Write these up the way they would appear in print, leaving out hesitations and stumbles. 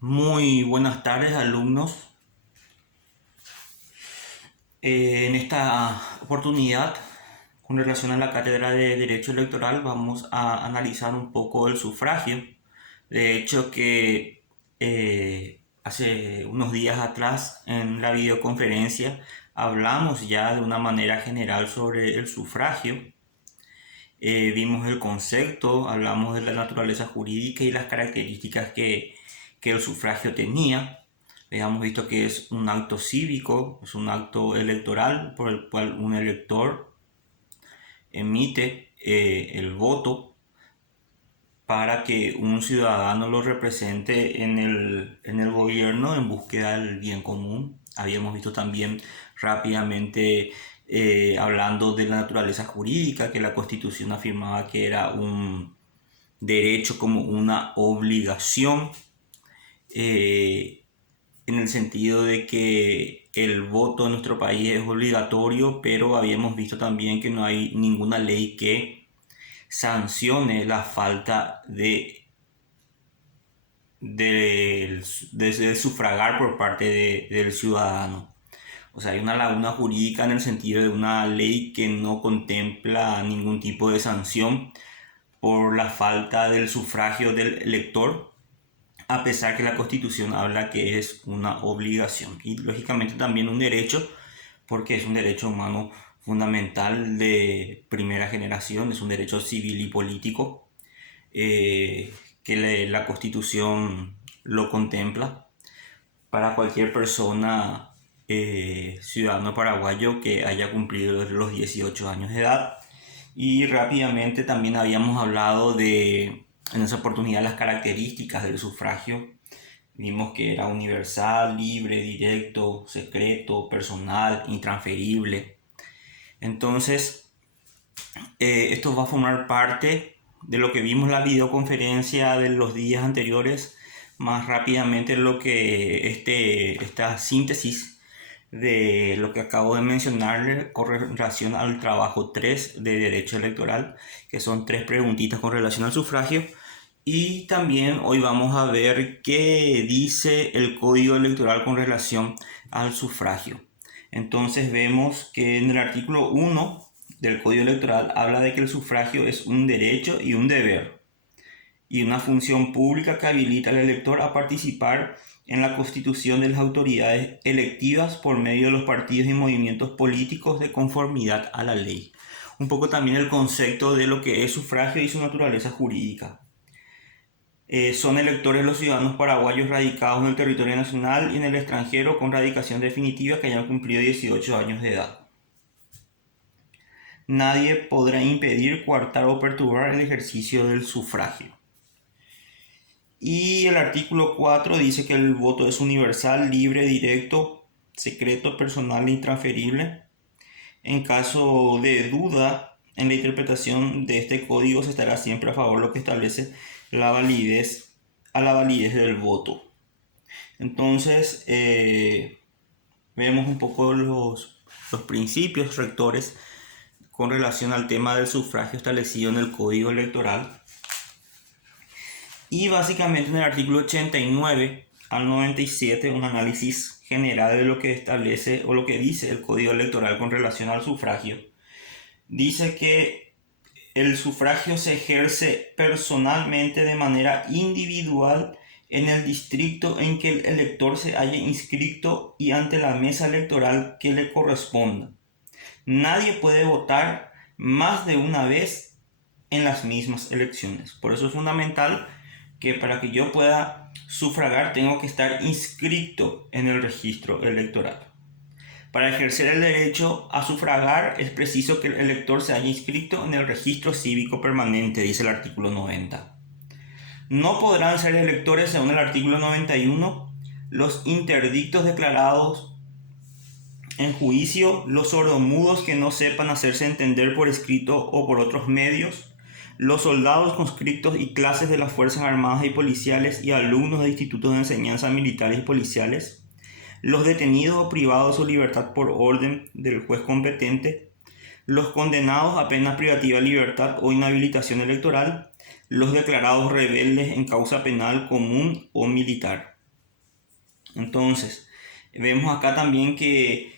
Muy buenas tardes, alumnos. En esta oportunidad, con relación a la cátedra de Derecho Electoral, vamos a analizar un poco el sufragio. De hecho, que hace unos días atrás, en la videoconferencia, hablamos ya de una manera general sobre el sufragio. Vimos el concepto, hablamos de la naturaleza jurídica y las características que el sufragio tenía. Habíamos visto que es un acto cívico, es un acto electoral por el cual un elector emite el voto para que un ciudadano lo represente en el gobierno en búsqueda del bien común. Habíamos visto también rápidamente, hablando de la naturaleza jurídica, que la Constitución afirmaba que era un derecho como una obligación, eh, en el sentido de que el voto en nuestro país es obligatorio, pero habíamos visto también que no hay ninguna ley que sancione la falta de sufragar por parte del ciudadano. O sea, hay una laguna jurídica en el sentido de una ley que no contempla ningún tipo de sanción por la falta del sufragio del elector, a pesar que la Constitución habla que es una obligación y lógicamente también un derecho, porque es un derecho humano fundamental de primera generación, es un derecho civil y político, que la Constitución lo contempla para cualquier persona, ciudadano paraguayo que haya cumplido los 18 años de edad. Y rápidamente también habíamos hablado en esa oportunidad, las características del sufragio. Vimos que era universal, libre, directo, secreto, personal, intransferible. Entonces, esto va a formar parte de lo que vimos en la videoconferencia de los días anteriores. Más rápidamente, esta síntesis de lo que acabo de mencionar con relación al trabajo 3 de Derecho Electoral, que son tres preguntitas con relación al sufragio. Y también hoy vamos a ver qué dice el Código Electoral con relación al sufragio. Entonces vemos que en el artículo 1 del Código Electoral habla de que el sufragio es un derecho y un deber, y una función pública que habilita al elector a participar en la constitución de las autoridades electivas por medio de los partidos y movimientos políticos de conformidad a la ley. Un poco también el concepto de lo que es sufragio y su naturaleza jurídica. Son electores los ciudadanos paraguayos radicados en el territorio nacional y en el extranjero con radicación definitiva que hayan cumplido 18 años de edad. Nadie podrá impedir, coartar o perturbar el ejercicio del sufragio. Y el artículo 4 dice que el voto es universal, libre, directo, secreto, personal e intransferible. En caso de duda en la interpretación de este código, se estará siempre a favor de lo que establece la validez del voto. Entonces, vemos un poco los principios rectores con relación al tema del sufragio establecido en el Código Electoral. Y básicamente en el artículo 89 al 97, un análisis general de lo que establece o lo que dice el Código Electoral con relación al sufragio. Dice que el sufragio se ejerce personalmente de manera individual en el distrito en que el elector se haya inscrito y ante la mesa electoral que le corresponda. Nadie puede votar más de una vez en las mismas elecciones. Por eso es fundamental que para que yo pueda sufragar tengo que estar inscrito en el registro electoral. Para ejercer el derecho a sufragar es preciso que el elector se haya inscrito en el registro cívico permanente, dice el artículo 90. No podrán ser electores, según el artículo 91, los interdictos declarados en juicio, los sordomudos que no sepan hacerse entender por escrito o por otros medios, los soldados conscriptos y clases de las Fuerzas Armadas y Policiales y alumnos de institutos de enseñanza militares y policiales, los detenidos o privados de su libertad por orden del juez competente, los condenados a pena privativa de libertad o inhabilitación electoral, los declarados rebeldes en causa penal común o militar. Entonces, vemos acá también que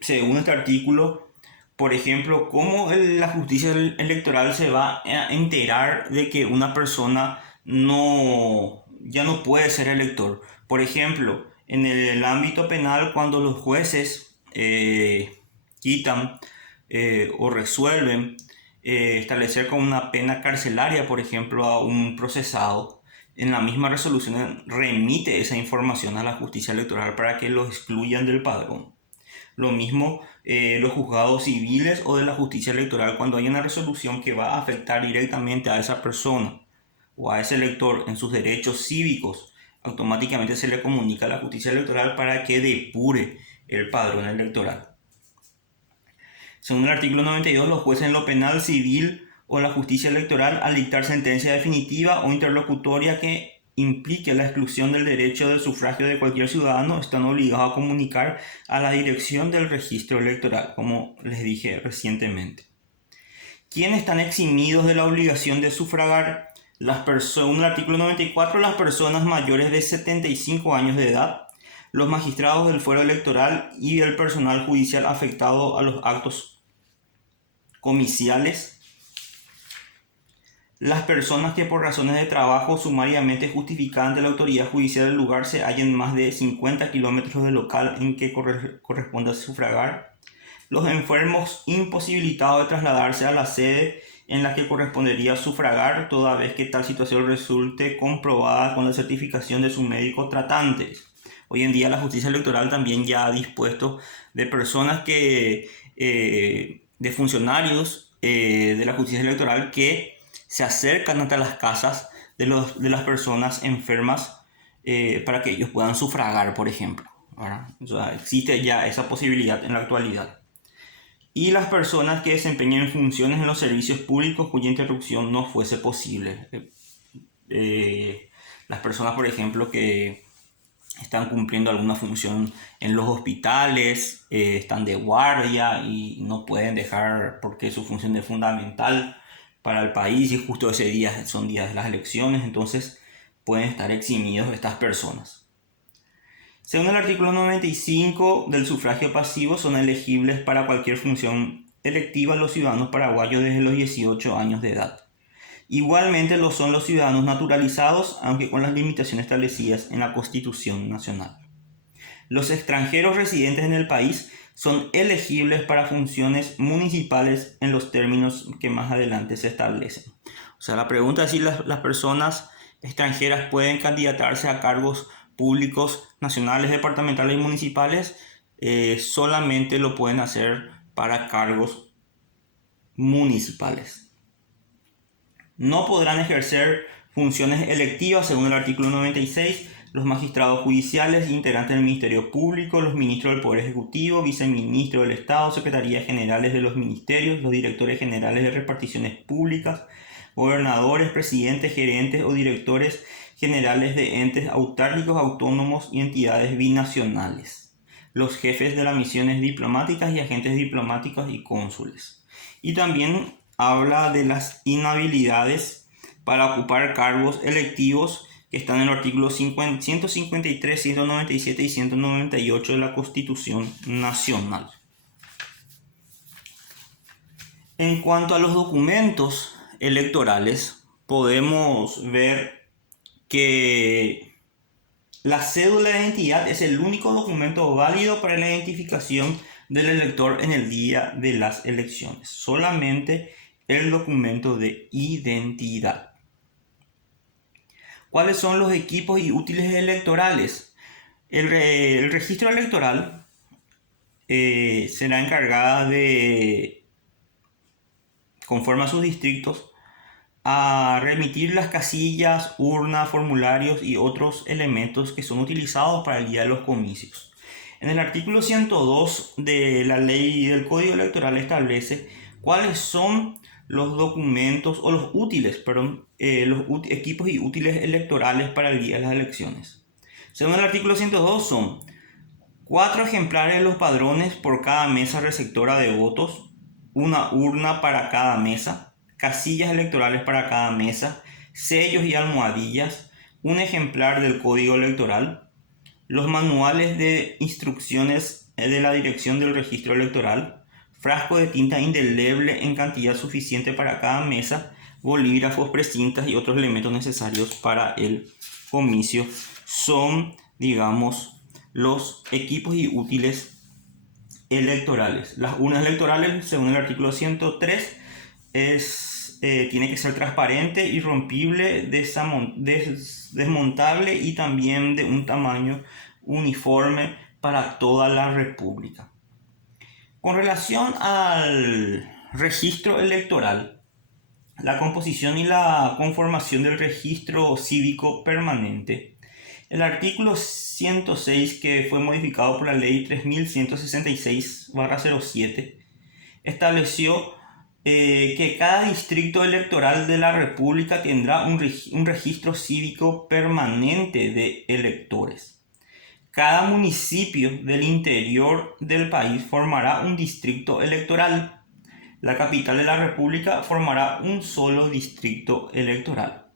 según este artículo, por ejemplo, cómo la justicia electoral se va a enterar de que una persona ya no puede ser elector. Por ejemplo, en el ámbito penal, cuando los jueces quitan o resuelven establecer como una pena carcelaria, por ejemplo, a un procesado, en la misma resolución remite esa información a la justicia electoral para que lo excluyan del padrón. Lo mismo los juzgados civiles o de la justicia electoral, cuando hay una resolución que va a afectar directamente a esa persona o a ese elector en sus derechos cívicos, automáticamente se le comunica a la justicia electoral para que depure el padrón electoral. Según el artículo 92, los jueces en lo penal, civil o la justicia electoral, al dictar sentencia definitiva o interlocutoria que implique la exclusión del derecho del sufragio de cualquier ciudadano, están obligados a comunicar a la dirección del registro electoral, como les dije recientemente. ¿Quiénes están eximidos de la obligación de sufragar? Según el artículo 94, las personas mayores de 75 años de edad, los magistrados del fuero electoral y el personal judicial afectado a los actos comiciales, las personas que por razones de trabajo sumariamente justificadas ante la autoridad judicial del lugar se hallen más de 50 kilómetros del local en que corresponde sufragar, los enfermos imposibilitados de trasladarse a la sede en la que correspondería sufragar, toda vez que tal situación resulte comprobada con la certificación de su médico tratante. Hoy en día la justicia electoral también ya ha dispuesto de personas de funcionarios de la justicia electoral que se acercan hasta las casas de las personas enfermas para que ellos puedan sufragar, por ejemplo, ¿verdad? O sea, existe ya esa posibilidad en la actualidad. Y las personas que desempeñen funciones en los servicios públicos cuya interrupción no fuese posible. Las personas, por ejemplo, que están cumpliendo alguna función en los hospitales, están de guardia y no pueden dejar porque su función es fundamental para el país y justo ese día son días de las elecciones, entonces pueden estar eximidos estas personas. Según el artículo 95 del sufragio pasivo, son elegibles para cualquier función electiva los ciudadanos paraguayos desde los 18 años de edad. Igualmente lo son los ciudadanos naturalizados, aunque con las limitaciones establecidas en la Constitución Nacional. Los extranjeros residentes en el país son elegibles para funciones municipales en los términos que más adelante se establecen. O sea, la pregunta es si las personas extranjeras pueden candidatarse a cargos públicos nacionales, departamentales y municipales. Solamente lo pueden hacer para cargos municipales. No podrán ejercer funciones electivas según el artículo 96 los magistrados judiciales, integrantes del Ministerio Público, los ministros del Poder Ejecutivo, viceministros del Estado, secretarías generales de los ministerios, los directores generales de reparticiones públicas, gobernadores, presidentes, gerentes o directores generales de entes autárquicos, autónomos y entidades binacionales, los jefes de las misiones diplomáticas y agentes diplomáticos y cónsules. Y también habla de las inhabilidades para ocupar cargos electivos que están en el artículo 153, 197 y 198 de la Constitución Nacional. En cuanto a los documentos electorales, podemos ver que la cédula de identidad es el único documento válido para la identificación del elector en el día de las elecciones. Solamente el documento de identidad. ¿Cuáles son los equipos y útiles electorales? El registro electoral será encargada de, conforme a sus distritos, a remitir las casillas, urnas, formularios y otros elementos que son utilizados para el día de los comicios. En el artículo 102 de la ley del Código Electoral establece cuáles son los documentos o los equipos y útiles electorales para el día de las elecciones. Según el artículo 102 son 4 ejemplares de los padrones por cada mesa receptora de votos, una urna para cada mesa, casillas electorales para cada mesa, sellos y almohadillas, un ejemplar del Código Electoral, los manuales de instrucciones de la dirección del registro electoral, frasco de tinta indeleble en cantidad suficiente para cada mesa, bolígrafos, precintas y otros elementos necesarios para el comicio son, digamos, los equipos y útiles electorales. Las urnas electorales, según el artículo 103, tiene que ser transparente, irrompible, desmontable y también de un tamaño uniforme para toda la República. Con relación al registro electoral, la composición y la conformación del registro cívico permanente, el artículo 106, que fue modificado por la ley 3166/07, estableció que cada distrito electoral de la República tendrá un registro cívico permanente de electores. Cada municipio del interior del país formará un distrito electoral. La capital de la República formará un solo distrito electoral.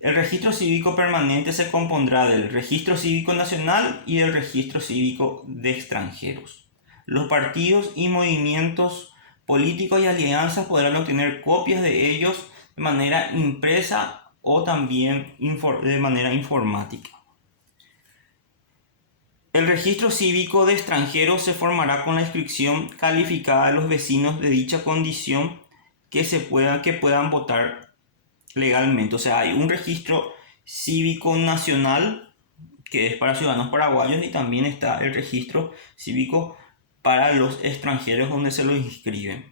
El registro cívico permanente se compondrá del registro cívico nacional y del registro cívico de extranjeros. Los partidos y movimientos políticos y alianzas podrán obtener copias de ellos de manera impresa o también de manera informática. El registro cívico de extranjeros se formará con la inscripción calificada de los vecinos de dicha condición que puedan votar legalmente. O sea, hay un registro cívico nacional que es para ciudadanos paraguayos y también está el registro cívico para los extranjeros donde se los inscriben.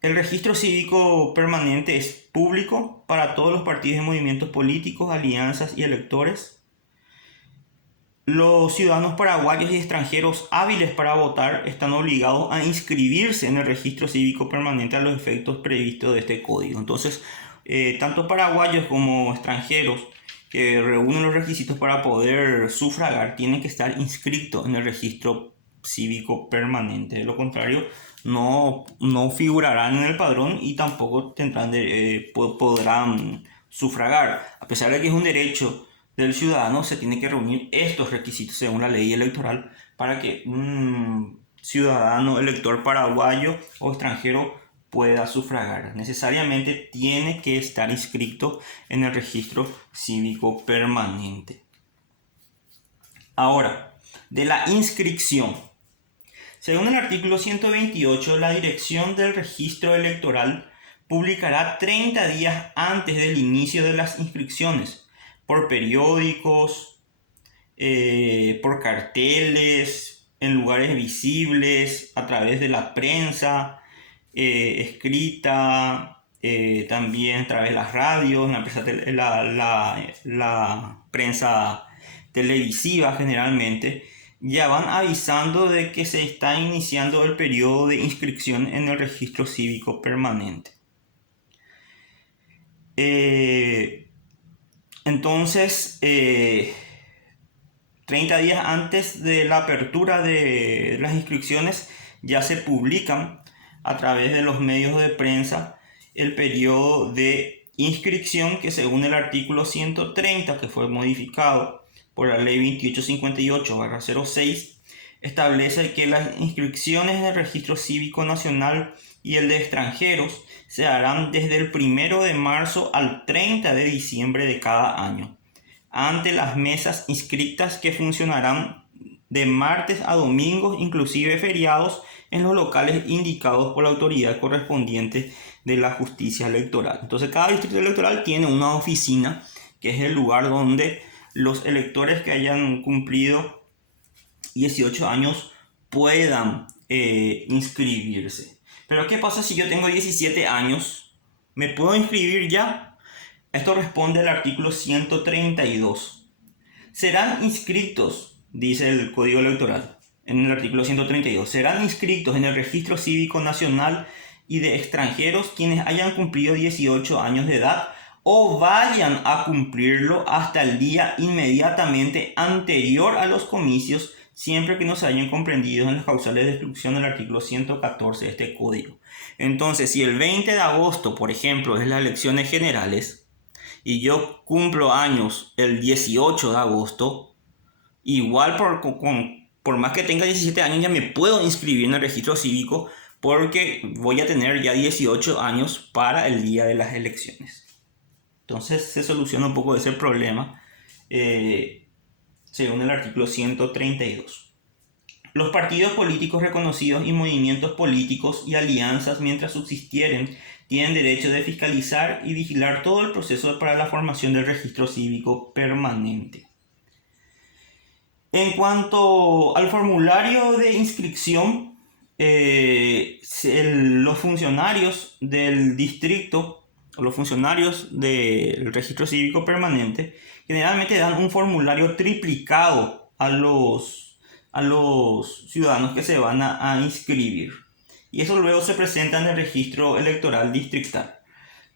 El registro cívico permanente es público para todos los partidos y movimientos políticos, alianzas y electores. Los ciudadanos paraguayos y extranjeros hábiles para votar están obligados a inscribirse en el registro cívico permanente a los efectos previstos de este código. Entonces, tanto paraguayos como extranjeros que reúnen los requisitos para poder sufragar tienen que estar inscritos en el registro cívico permanente. De lo contrario, no figurarán en el padrón y tampoco podrán sufragar. A pesar de que es un derecho del ciudadano, se tiene que reunir estos requisitos según la ley electoral para que un ciudadano elector paraguayo o extranjero pueda sufragar. Necesariamente tiene que estar inscrito en el registro cívico permanente. Ahora, de la inscripción. Según el artículo 128, la dirección del registro electoral publicará 30 días antes del inicio de las inscripciones por periódicos, por carteles, en lugares visibles, a través de la prensa escrita, también a través de las radios, la prensa televisiva generalmente, ya van avisando de que se está iniciando el periodo de inscripción en el registro cívico permanente. Entonces, 30 días antes de la apertura de las inscripciones ya se publican a través de los medios de prensa el periodo de inscripción que, según el artículo 130, que fue modificado por la ley 2858/06, establece que las inscripciones en el registro cívico nacional y el de extranjeros se harán desde el 1 de marzo al 30 de diciembre de cada año, ante las mesas inscritas que funcionarán de martes a domingos, inclusive feriados, en los locales indicados por la autoridad correspondiente de la justicia electoral. Entonces, cada distrito electoral tiene una oficina, que es el lugar donde los electores que hayan cumplido 18 años puedan inscribirse. Pero ¿qué pasa si yo tengo 17 años? ¿Me puedo inscribir ya? Esto responde al artículo 132. Serán inscritos, dice el Código Electoral, en el artículo 132, serán inscritos en el Registro Cívico Nacional y de extranjeros quienes hayan cumplido 18 años de edad o vayan a cumplirlo hasta el día inmediatamente anterior a los comicios, siempre que no se hayan comprendido en las causales de exclusión del artículo 114 de este código. Entonces, si el 20 de agosto, por ejemplo, es las elecciones generales, y yo cumplo años el 18 de agosto, igual por más que tenga 17 años ya me puedo inscribir en el registro cívico porque voy a tener ya 18 años para el día de las elecciones. Entonces se soluciona un poco ese problema según el artículo 132. Los partidos políticos reconocidos y movimientos políticos y alianzas, mientras subsistieren, tienen derecho de fiscalizar y vigilar todo el proceso para la formación del registro cívico permanente. En cuanto al formulario de inscripción, los funcionarios del distrito o los funcionarios del registro cívico permanente generalmente dan un formulario triplicado a los ciudadanos que se van a inscribir. Y eso luego se presenta en el registro electoral distrital.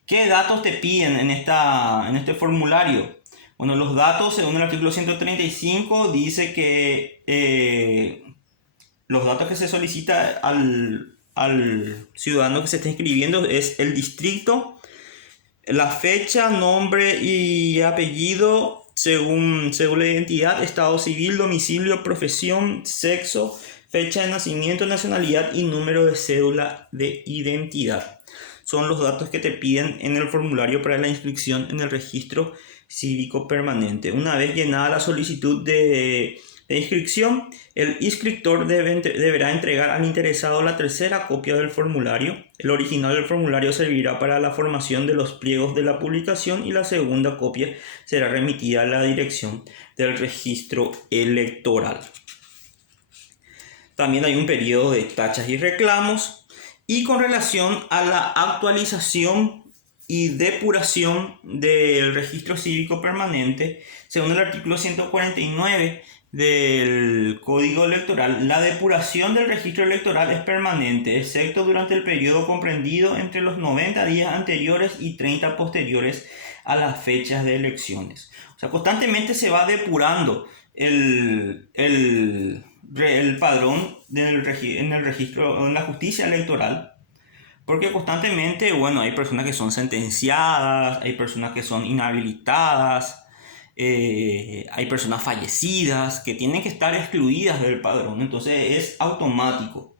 ¿Qué datos te piden en este formulario? Bueno, los datos, según el artículo 135, dice que los datos que se solicita al ciudadano que se está inscribiendo es el distrito, la fecha, nombre y apellido según la identidad, estado civil, domicilio, profesión, sexo, fecha de nacimiento, nacionalidad y número de cédula de identidad. Son los datos que te piden en el formulario para la inscripción en el registro cívico permanente. Una vez llenada la solicitud de inscripción, el inscriptor deberá entregar al interesado la tercera copia del formulario. El original del formulario servirá para la formación de los pliegos de la publicación y la segunda copia será remitida a la dirección del registro electoral. También hay un periodo de tachas y reclamos. Y con relación a la actualización y depuración del registro cívico permanente, según el artículo 149 del Código Electoral, la depuración del registro electoral es permanente, excepto durante el periodo comprendido entre los 90 días anteriores y 30 posteriores a las fechas de elecciones. O sea, constantemente se va depurando el padrón en el registro, en la justicia electoral, porque constantemente, bueno, hay personas que son sentenciadas, hay personas que son inhabilitadas, hay personas fallecidas que tienen que estar excluidas del padrón. Entonces es automático.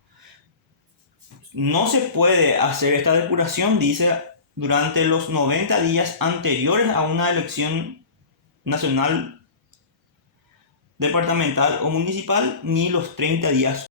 No se puede hacer esta depuración, dice, durante los 90 días anteriores a una elección nacional, departamental o municipal, ni los 30 días